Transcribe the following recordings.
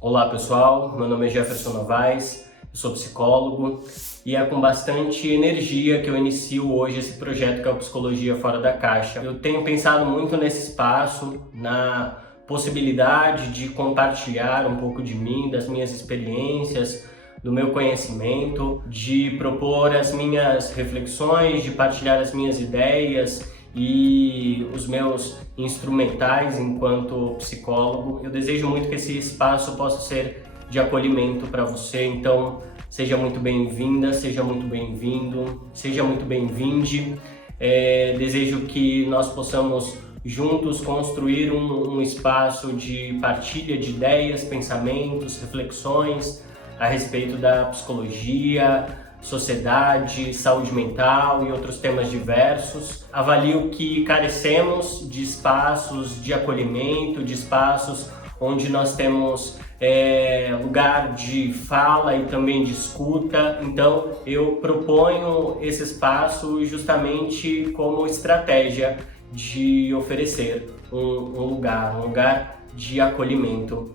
Olá pessoal, meu nome é Jefferson Novaes, eu sou psicólogo e é com bastante energia que eu inicio hoje esse projeto que é o Psicologia Fora da Caixa. Eu tenho pensado muito nesse espaço, na possibilidade de compartilhar um pouco de mim, das minhas experiências, do meu conhecimento, de propor as minhas reflexões, de partilhar as minhas ideias e os meus instrumentais enquanto psicólogo. Eu desejo muito que esse espaço possa ser de acolhimento para você, então seja muito bem-vinda, seja muito bem-vindo, seja muito bem-vinde. Desejo que nós possamos juntos construir um espaço de partilha de ideias, pensamentos, reflexões a respeito da psicologia, sociedade, saúde mental e outros temas diversos. Avalio que carecemos de espaços de acolhimento, de espaços onde nós temos lugar de fala e também de escuta. Então eu proponho esse espaço justamente como estratégia de oferecer um lugar de acolhimento.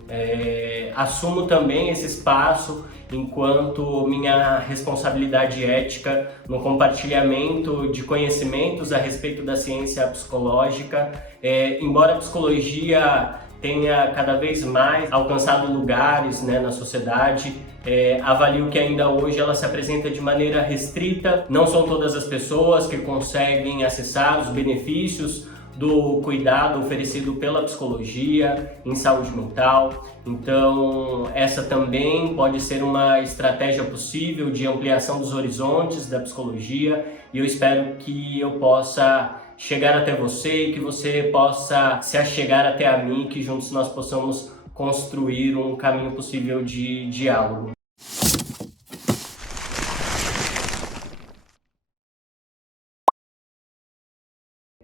Assumo também esse espaço enquanto minha responsabilidade ética no compartilhamento de conhecimentos a respeito da ciência psicológica. Embora a psicologia tenha cada vez mais alcançado lugares, na sociedade, avalio que ainda hoje ela se apresenta de maneira restrita. Não são todas as pessoas que conseguem acessar os benefícios do cuidado oferecido pela psicologia em saúde mental. Então, essa também pode ser uma estratégia possível de ampliação dos horizontes da psicologia, e eu espero que eu possa chegar até você e que você possa se achegar até a mim, que juntos nós possamos construir um caminho possível de diálogo.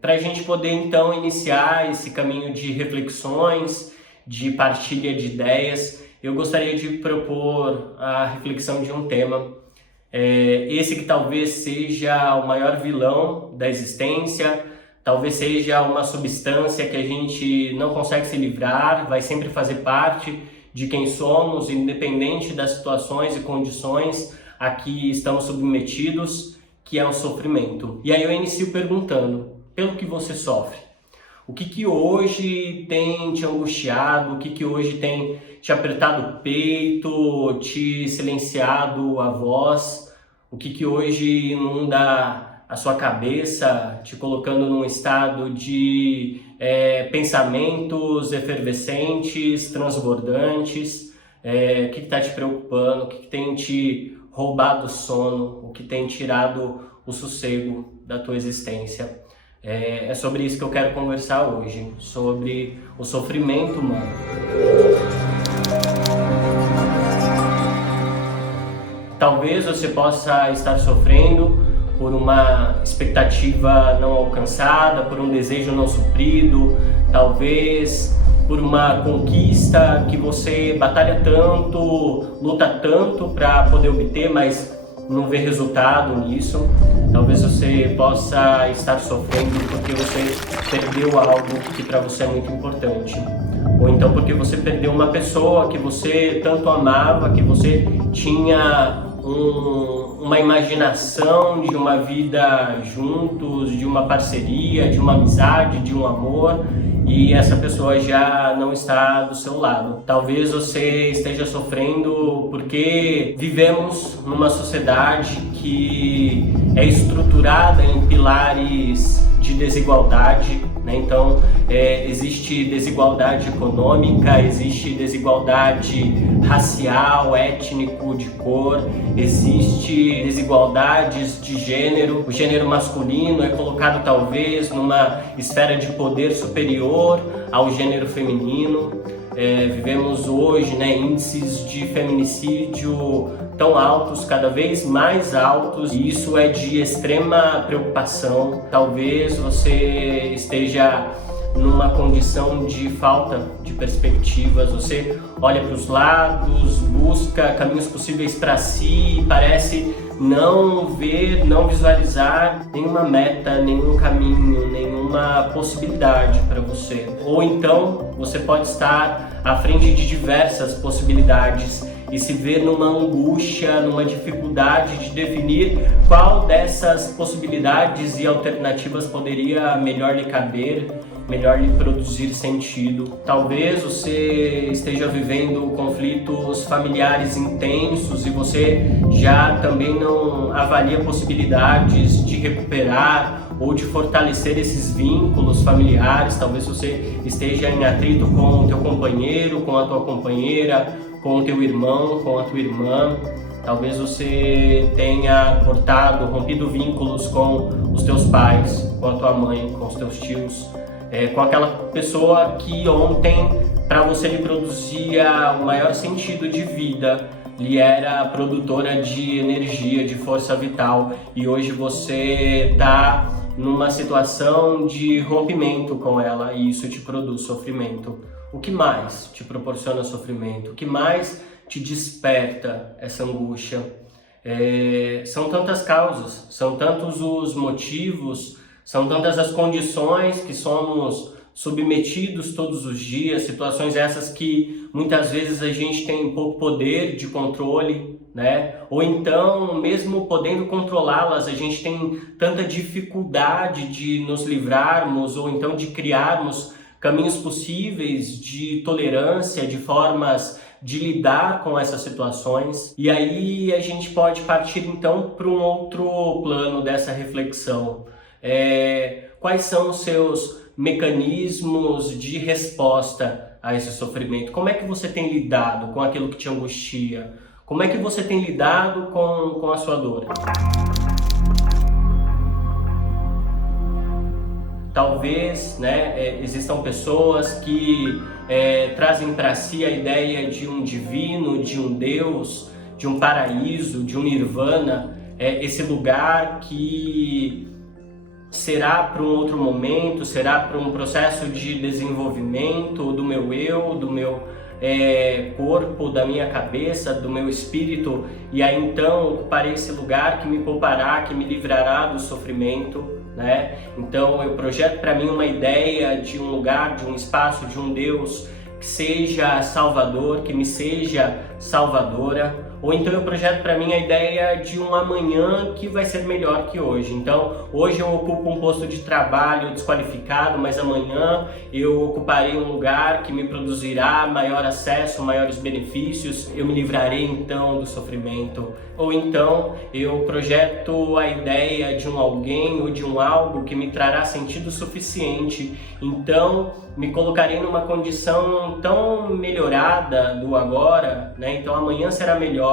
Para a gente poder então iniciar esse caminho de reflexões, de partilha de ideias, eu gostaria de propor a reflexão de um tema, esse que talvez seja o maior vilão da existência, talvez seja uma substância que a gente não consegue se livrar, vai sempre fazer parte de quem somos, independente das situações e condições a que estamos submetidos, que é o sofrimento. E aí eu inicio perguntando: pelo que você sofre? O que hoje tem te angustiado? O que hoje tem te apertado o peito, te silenciado a voz? O que hoje inunda a sua cabeça, te colocando num estado de pensamentos efervescentes, transbordantes? O que está te preocupando? O que tem te roubado o sono? O que tem tirado o sossego da tua existência? É sobre isso que eu quero conversar hoje, sobre o sofrimento humano. Talvez você possa estar sofrendo por uma expectativa não alcançada, por um desejo não suprido, talvez por uma conquista que você batalha tanto, luta tanto para poder obter, mas não vê resultado nisso. Talvez você possa estar sofrendo porque você perdeu algo que para você é muito importante. Ou então porque você perdeu uma pessoa que você tanto amava, que você tinha uma imaginação de uma vida juntos, de uma parceria, de uma amizade, de um amor, e essa pessoa já não está do seu lado. Talvez você esteja sofrendo porque vivemos numa sociedade que é estruturada em pilares de desigualdade, Então, existe desigualdade econômica, existe desigualdade racial, étnico, de cor, existe desigualdades de gênero. O gênero masculino é colocado talvez numa esfera de poder superior ao gênero feminino. Vivemos hoje índices de feminicídio tão altos, cada vez mais altos, e isso é de extrema preocupação. Talvez você esteja numa condição de falta de perspectivas, você olha para os lados, busca caminhos possíveis para si e parece não ver, não visualizar nenhuma meta, nenhum caminho, nenhuma possibilidade para você. Ou então você pode estar à frente de diversas possibilidades e se vê numa angústia, numa dificuldade de definir qual dessas possibilidades e alternativas poderia melhor lhe caber, melhor lhe produzir sentido. Talvez você esteja vivendo conflitos familiares intensos e você já também não avalia possibilidades de recuperar ou de fortalecer esses vínculos familiares. Talvez você esteja em atrito com o teu companheiro, com a tua companheira, com o teu irmão, com a tua irmã. Talvez você tenha cortado, rompido vínculos com os teus pais, com a tua mãe, com os teus tios, com aquela pessoa que ontem para você lhe produzia o maior sentido de vida, lhe era produtora de energia, de força vital, e hoje você está numa situação de rompimento com ela e isso te produz sofrimento. O que mais te proporciona sofrimento? O que mais te desperta essa angústia? São tantas causas, são tantos os motivos, são tantas as condições que somos submetidos todos os dias, situações essas que muitas vezes a gente tem pouco poder de controle, né? Ou então, mesmo podendo controlá-las, a gente tem tanta dificuldade de nos livrarmos ou então de criarmos caminhos possíveis de tolerância, de formas de lidar com essas situações. E aí a gente pode partir então para um outro plano dessa reflexão. Quais são os seus mecanismos de resposta a esse sofrimento? Como é que você tem lidado com aquilo que te angustia? Como é que você tem lidado com a sua dor? Talvez, existam pessoas que trazem para si a ideia de um divino, de um Deus, de um paraíso, de um nirvana, esse lugar que será para um outro momento, será para um processo de desenvolvimento do meu eu, do meu corpo, da minha cabeça, do meu espírito, e aí então ocuparei esse lugar que me poupará, que me livrará do sofrimento, né? Então eu projeto para mim uma ideia de um lugar, de um espaço, de um Deus que seja salvador, que me seja salvadora. Ou então eu projeto para mim a ideia de um amanhã que vai ser melhor que hoje. Então, hoje eu ocupo um posto de trabalho desqualificado, mas amanhã eu ocuparei um lugar que me produzirá maior acesso, maiores benefícios. Eu me livrarei então do sofrimento. Ou então eu projeto a ideia de um alguém ou de um algo que me trará sentido suficiente. Então, me colocarei numa condição tão melhorada do agora, né? Então amanhã será melhor.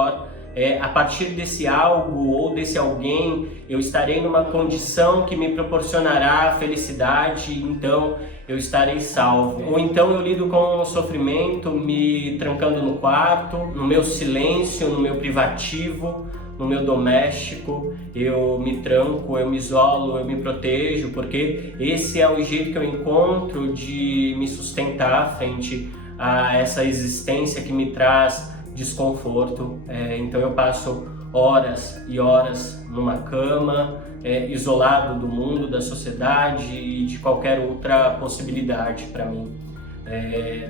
A partir desse algo ou desse alguém, eu estarei numa condição que me proporcionará felicidade, então eu estarei salvo. Ou então eu lido com o sofrimento me trancando no quarto, no meu silêncio, no meu privativo, no meu doméstico, eu me tranco, eu me isolo, eu me protejo, porque esse é o jeito que eu encontro de me sustentar frente a essa existência que me traz desconforto. Então eu passo horas e horas numa cama, isolado do mundo, da sociedade e de qualquer outra possibilidade para mim.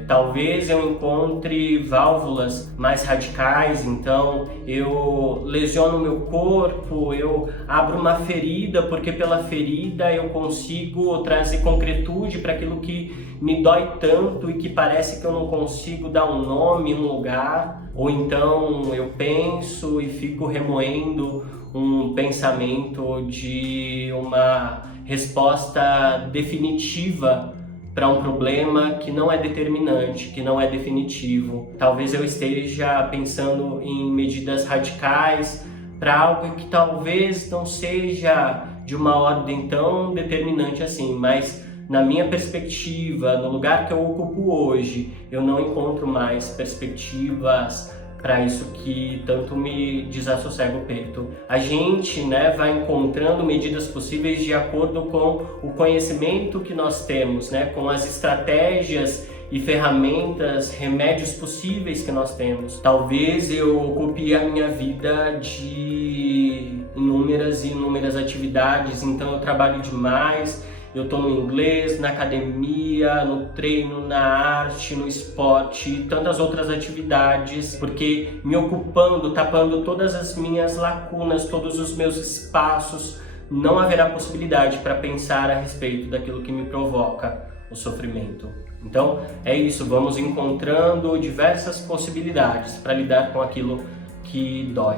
Talvez eu encontre válvulas mais radicais, então eu lesiono meu corpo, eu abro uma ferida, porque pela ferida eu consigo trazer concretude para aquilo que me dói tanto e que parece que eu não consigo dar um nome, um lugar. Ou então eu penso e fico remoendo um pensamento de uma resposta definitiva para um problema que não é determinante, que não é definitivo. Talvez eu esteja pensando em medidas radicais para algo que talvez não seja de uma ordem tão determinante assim, mas na minha perspectiva, no lugar que eu ocupo hoje, eu não encontro mais perspectivas para isso que tanto me desassossega o peito. A gente, vai encontrando medidas possíveis de acordo com o conhecimento que nós temos, com as estratégias e ferramentas, remédios possíveis que nós temos. Talvez eu ocupe a minha vida de inúmeras e inúmeras atividades, então eu trabalho demais, eu estou no inglês, na academia, no treino, na arte, no esporte e tantas outras atividades, porque me ocupando, tapando todas as minhas lacunas, todos os meus espaços, não haverá possibilidade para pensar a respeito daquilo que me provoca o sofrimento. Então é isso, vamos encontrando diversas possibilidades para lidar com aquilo que dói.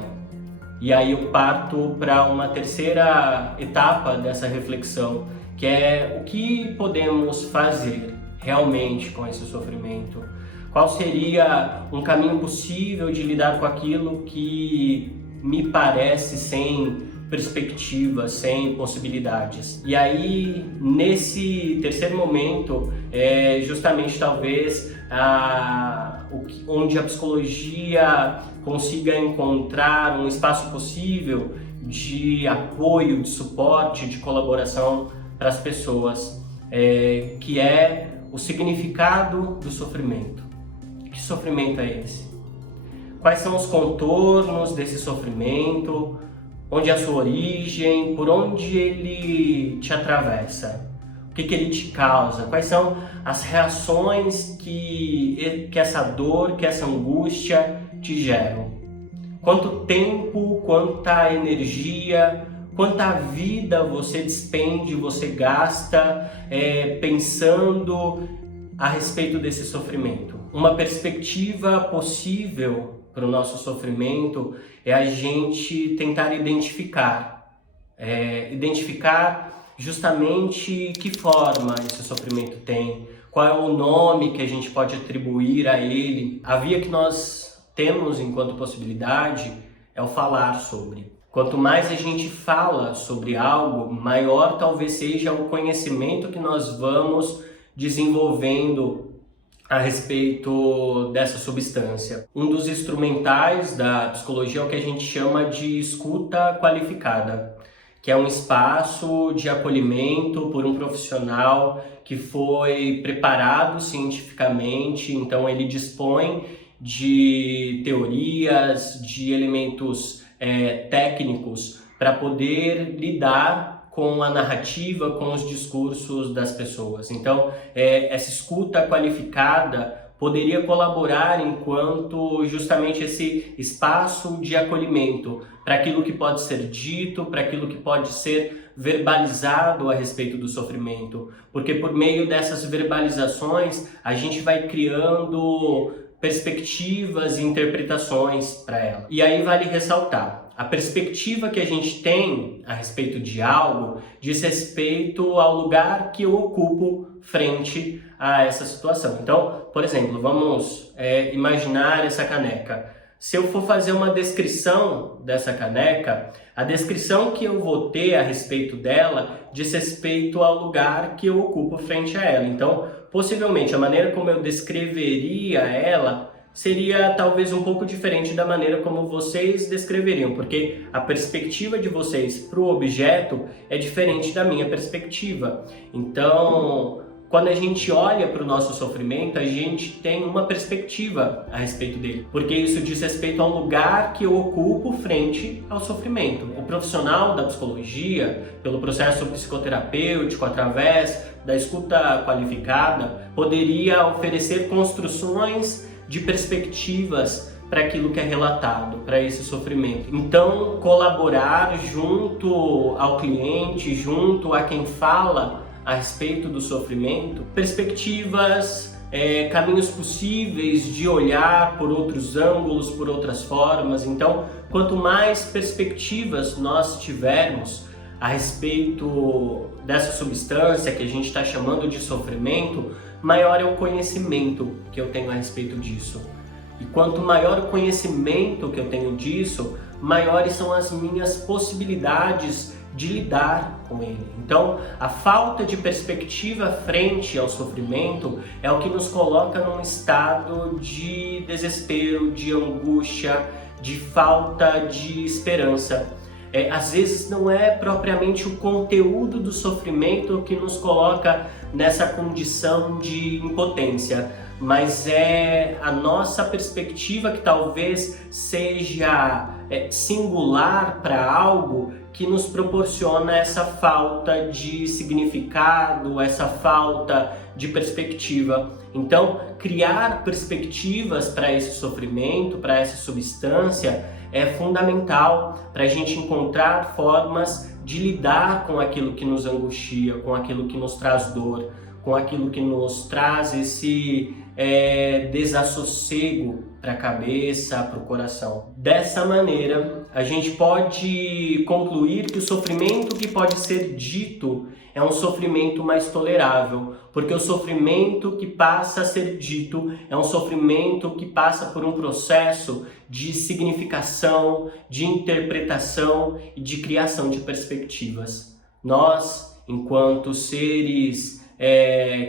E aí eu parto para uma terceira etapa dessa reflexão, que é o que podemos fazer realmente com esse sofrimento? Qual seria um caminho possível de lidar com aquilo que me parece sem perspectiva, sem possibilidades? E aí, nesse terceiro momento, é justamente talvez onde a psicologia consiga encontrar um espaço possível de apoio, de suporte, de colaboração para as pessoas, que é o significado do sofrimento. Que sofrimento é esse? Quais são os contornos desse sofrimento? Onde é a sua origem? Por onde ele te atravessa? O que ele te causa? Quais são as reações que essa dor, que essa angústia te geram? Quanto tempo, quanta energia, quanta vida você despende, você gasta pensando a respeito desse sofrimento? Uma perspectiva possível para o nosso sofrimento é a gente tentar identificar justamente que forma esse sofrimento tem, qual é o nome que a gente pode atribuir a ele. A via que nós temos enquanto possibilidade é o falar sobre. Quanto mais a gente fala sobre algo, maior talvez seja o conhecimento que nós vamos desenvolvendo a respeito dessa substância. Um dos instrumentais da psicologia é o que a gente chama de escuta qualificada, que é um espaço de acolhimento por um profissional que foi preparado cientificamente, então ele dispõe de teorias, de elementos técnicos para poder lidar com a narrativa, com os discursos das pessoas. Então, essa escuta qualificada poderia colaborar enquanto justamente esse espaço de acolhimento para aquilo que pode ser dito, para aquilo que pode ser verbalizado a respeito do sofrimento. Porque por meio dessas verbalizações, a gente vai criando perspectivas e interpretações para ela. E aí vale ressaltar, a perspectiva que a gente tem a respeito de algo diz respeito ao lugar que eu ocupo frente a essa situação. Então, por exemplo, vamos imaginar essa caneca. Se eu for fazer uma descrição dessa caneca, a descrição que eu vou ter a respeito dela diz respeito ao lugar que eu ocupo frente a ela. Então, possivelmente, a maneira como eu descreveria ela seria talvez um pouco diferente da maneira como vocês descreveriam, porque a perspectiva de vocês para o objeto é diferente da minha perspectiva. Então, quando a gente olha para o nosso sofrimento, a gente tem uma perspectiva a respeito dele, porque isso diz respeito ao lugar que eu ocupo frente ao sofrimento. O profissional da psicologia, pelo processo psicoterapêutico, através da escuta qualificada, poderia oferecer construções de perspectivas para aquilo que é relatado, para esse sofrimento. Então, colaborar junto ao cliente, junto a quem fala a respeito do sofrimento, perspectivas, caminhos possíveis de olhar por outros ângulos, por outras formas. Então, quanto mais perspectivas nós tivermos a respeito dessa substância que a gente está chamando de sofrimento, maior é o conhecimento que eu tenho a respeito disso. E quanto maior o conhecimento que eu tenho disso, maiores são as minhas possibilidades de lidar com ele. Então, a falta de perspectiva frente ao sofrimento é o que nos coloca num estado de desespero, de angústia, de falta de esperança. Às vezes não é propriamente o conteúdo do sofrimento que nos coloca nessa condição de impotência, mas é a nossa perspectiva que talvez seja singular para algo que nos proporciona essa falta de significado, essa falta de perspectiva. Então, criar perspectivas para esse sofrimento, para essa substância, é fundamental para a gente encontrar formas de lidar com aquilo que nos angustia, com aquilo que nos traz dor, com aquilo que nos traz esse desassossego para a cabeça, para o coração. Dessa maneira, a gente pode concluir que o sofrimento que pode ser dito é um sofrimento mais tolerável, porque o sofrimento que passa a ser dito é um sofrimento que passa por um processo de significação, de interpretação e de criação de perspectivas. Nós, enquanto seres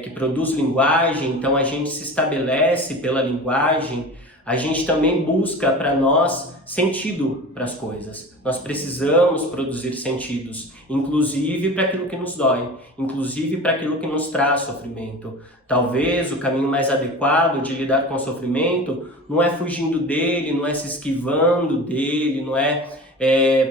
que produz linguagem, então a gente se estabelece pela linguagem, a gente também busca para nós sentido para as coisas. Nós precisamos produzir sentidos, inclusive para aquilo que nos dói, inclusive para aquilo que nos traz sofrimento. Talvez o caminho mais adequado de lidar com o sofrimento não é fugindo dele, não é se esquivando dele, não é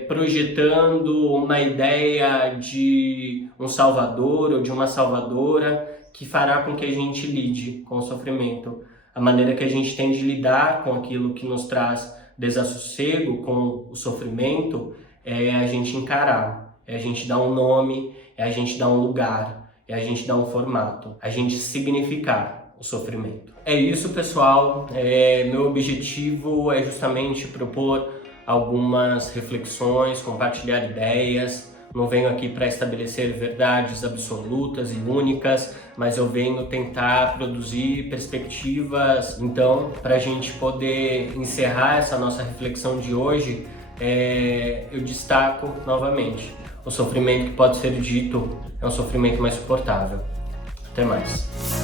projetando uma ideia de um salvador ou de uma salvadora que fará com que a gente lide com o sofrimento. A maneira que a gente tem de lidar com aquilo que nos traz desassossego, com o sofrimento, é a gente encarar, é a gente dar um nome, é a gente dar um lugar, é a gente dar um formato, a gente significar o sofrimento. É isso, pessoal. Meu objetivo é justamente propor algumas reflexões, compartilhar ideias. Não venho aqui para estabelecer verdades absolutas e únicas, mas eu venho tentar produzir perspectivas. Então, para a gente poder encerrar essa nossa reflexão de hoje, eu destaco novamente: o sofrimento que pode ser dito é um sofrimento mais suportável. Até mais.